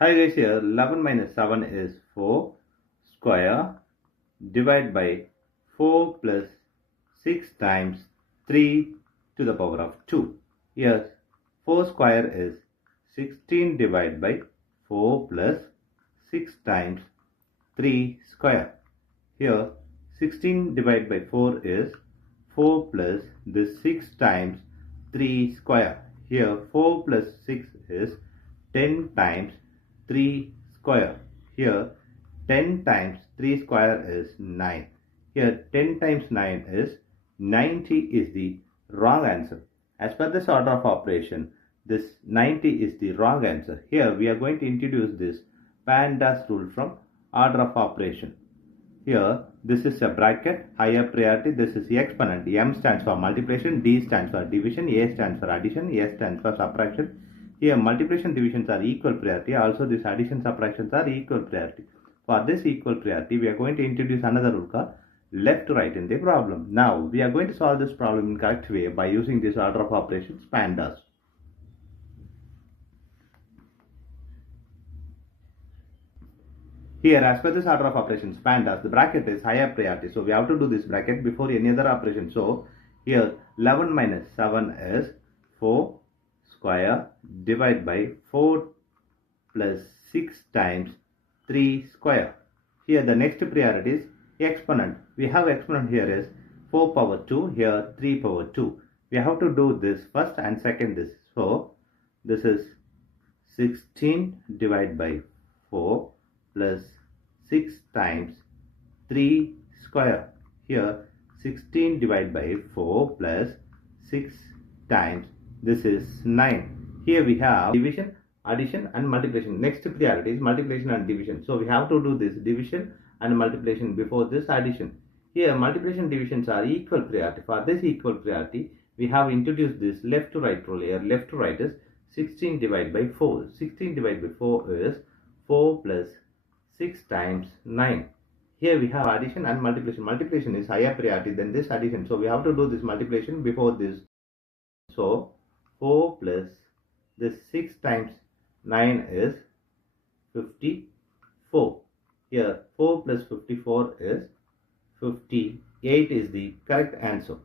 Hi guys, here 11 minus 7 is 4 square divided by 4 plus 6 times 3 to the power of 2. Here 4 square is 16 divided by 4 plus 6 times 3 square. Here 16 divided by 4 is 4 plus this 6 times 3 square. Here 4 plus 6 is 10 times 3 square. Here 10 times 3 square is 9. Here 10 times 9 is 90 is the wrong answer. As per this order of operation, this 90 is the wrong answer. Here we are going to introduce this PEMDAS rule from order of operation. Here this is a bracket, higher priority, this is the exponent. M stands for multiplication, D stands for division, A stands for addition, S stands for subtraction. Here multiplication divisions are equal priority, also these addition subtractions are equal priority. For this equal priority, we are going to introduce another rule called left to right in the problem. Now we are going to solve this problem in correct way by using this order of operations PEMDAS. Here, as per this order of operations, PEMDAS, the bracket is higher priority. So we have to do this bracket before any other operation. So here 11 minus 7 is 4 square divided by 4 plus 6 times 3 square. Here the next priority is exponent. We have exponent here is 4 power 2, here 3 power 2. We have to do this first and second this. So this is 16 divided by 4 plus 6 times 3 square. Here 16 divided by 4 plus 6 times, this is 9. Here we have division, addition and multiplication. Next priority is multiplication and division. So we have to do this division and multiplication before this addition. Here multiplication divisions are equal priority. For this equal priority, we have introduced this left to right rule. Here left to right is 16 divided by 4. 16 divided by 4 is 4 plus 6 times 9. Here we have addition and multiplication. Multiplication is higher priority than this addition. So we have to do this multiplication before this. So 4 plus this 6 times 9 is 54. Here 4 plus 54 is 58 is the correct answer.